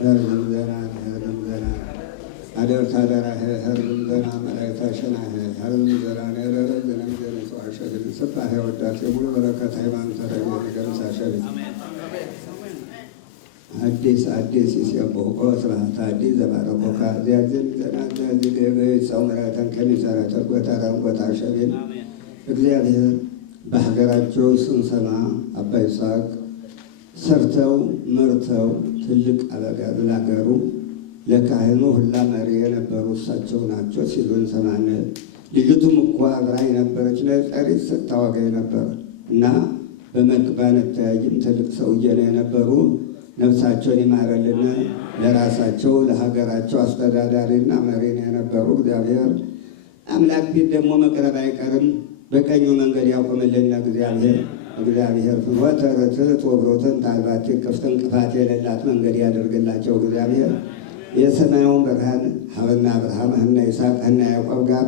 ህርም ዘና ህርም ዘና አደር ታደራ ህርም ዘና መላእክት አሸናህ ህርም ዘና ነረረ ዘነም ዘነ ሰዋሸግል ስባህ ወዳት የሙሉ በረከት ሃይማኖት ተረገ ነገርስ አሸግል አዲስ አዲስ ሲያቦቆ ስራት አዲስ ዘባረቆካ ዚያዝን ዘና ዚያዝን ገበይ ሰውራተን ከሚሰራ ተርጎታ ራንጎታ አሸግል እግዚአብሔር በሀገራቸው ስንሰማ አባ ይስሐቅ ሰርተው መርተው ትልቅ አበጋዝ ላገሩ ለካህኑ ሁላ መሪ የነበሩ እሳቸው ናቸው ሲሉ እንሰማለን። ልጅቱም እኮ አብራ የነበረች ነጸሪት ስታወጋ ነበር እና በመልክ ባንተያይም ትልቅ ሰውዬ ነው የነበሩ። ነፍሳቸውን ይማረልና ለራሳቸው ለሀገራቸው አስተዳዳሪና መሪ ነው የነበሩ። እግዚአብሔር አምላክ ፊት ደግሞ መቅረብ አይቀርም። በቀኙ መንገድ ያቆምልና እግዚአብሔር ፍኖተ ርትዕት ወብሮትን ታልባቲ ክፍት እንቅፋት የሌላት መንገድ ያደርግላቸው። እግዚአብሔር የሰማዩን ብርሃን ሀብና አብርሃም ህና ይስሐቅ ህና ያዕቆብ ጋር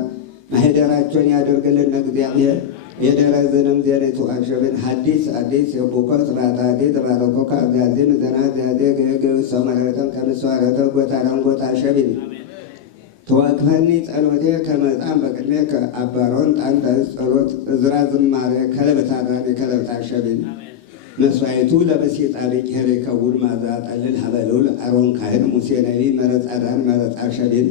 ማህደራቸውን ያደርግልና እግዚአብሔር የደረዝንም ዜኔቱ አሸብን ሀዲስ አዲስ የቡኮ ስራት አዲስ ባረኮካ ዚያዚን ዘና ዚያዜ ገገ ሰመረተን ከምስዋረተ ጎታራንጎታ አሸብን ተዋክፈኒ ጸሎቴ ከመጣም በቅድሜ ከአባሮን ጣንተ ጸሎት እዝራ ዝማሬ ከለበታራኒ ከለበታ አሸብን መስዋዕቱ ለበሲ ጻድቅ ሄሬ ከውል ማዛ ጠልል ሀበሉል አሮን ካህን ሙሴ ነቢ መረጻዳን መረጻ አሸብን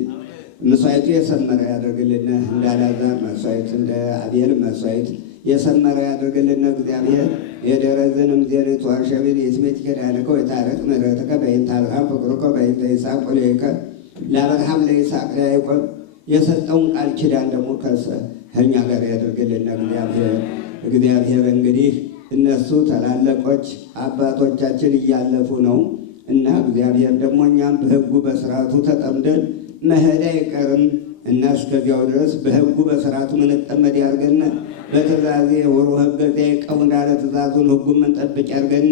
መስዋዕቱ የሰመረ ያደርግልን እንዳላዛር መስዋዕት እንደ አቤል መስዋዕት የሰመረ ያደርግልን እግዚአብሔር የደረዝንም ዜኔቱ አሸብን የስሜት ከዳለከው የታረቅ ምሕረትከ በይንተ አብርሃም ፍቅሩከ በይንተ ይስሐቅ ወለይከ ለአብርሃም ለይስሐቅ ለያዕቆብ የሰጠውን ቃል ኪዳን ደግሞ ከእኛ ጋር ያደርግልን እግዚአብሔር። እንግዲህ እነሱ ታላላቆች አባቶቻችን እያለፉ ነው እና እግዚአብሔር ደግሞ እኛም በሕጉ በስርዓቱ ተጠምደን መሄድ አይቀርም እና እስከዚያው ድረስ በሕጉ በስርዓቱ ምንጠመድ ያርገን። በትእዛዜ ወሩ ህገዜ ቀው እንዳለ ትእዛዙን ሕጉን ምንጠብቅ ያርገን።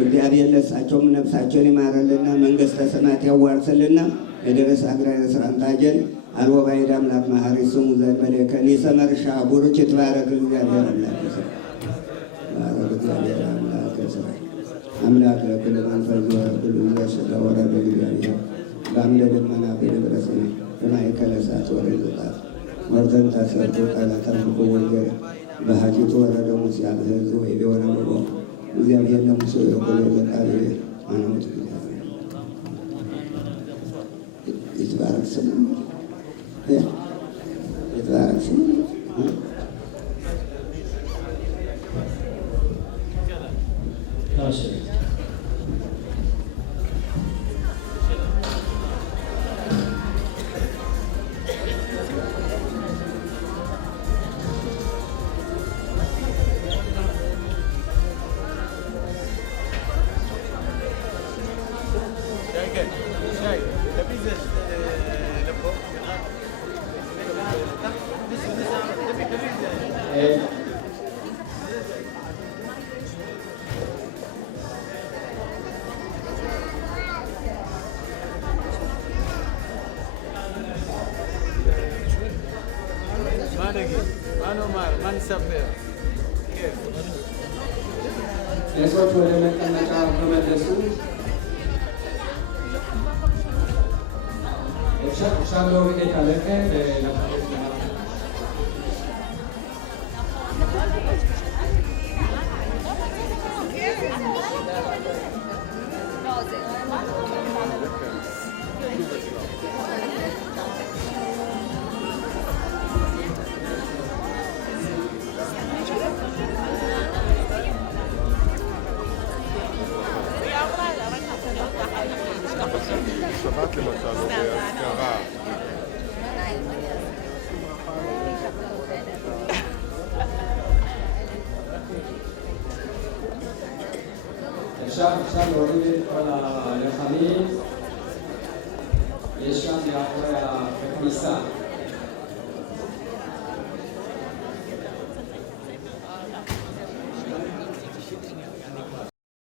እግዚአብሔር ለሳቸውም ነፍሳቸውን ይማረልና መንግሥተ ሰማያት ያዋርስልና የደረሰ አግራ የስራንታጀን አልቦ ባይድ አምላክ መሐሪ ስሙ ዘመለከኒ ሰመርሻ ቡሩክ ይትባረክ እግዚአብሔር አምላክ ለኩል መንፈስ ወኩል ዘስጋ ወረደ እግዚአብሔር በአምደ ደመና በደብረ ሰማይ በማእከለ እሳት ወረደ ወርተን ተሰርቶ ቃላታን ብቆ ወንጌል በሀቲቱ ወረደ ሙሴ አብህዝ ወይ ቢሆነ ብቆ እግዚአብሔር ለሙሴ የቆሎ ዘቃል አናውት ይትባረክ ስሙ ይትባረክ ስሙ ቄሶች ወደ መቀመጫ ተመለሱ። ሻለው ጌታ ለከ שבת למשל, או בהזכרה. אפשר להוריד את כל הלחמים, יש שם מאחורי הכניסה.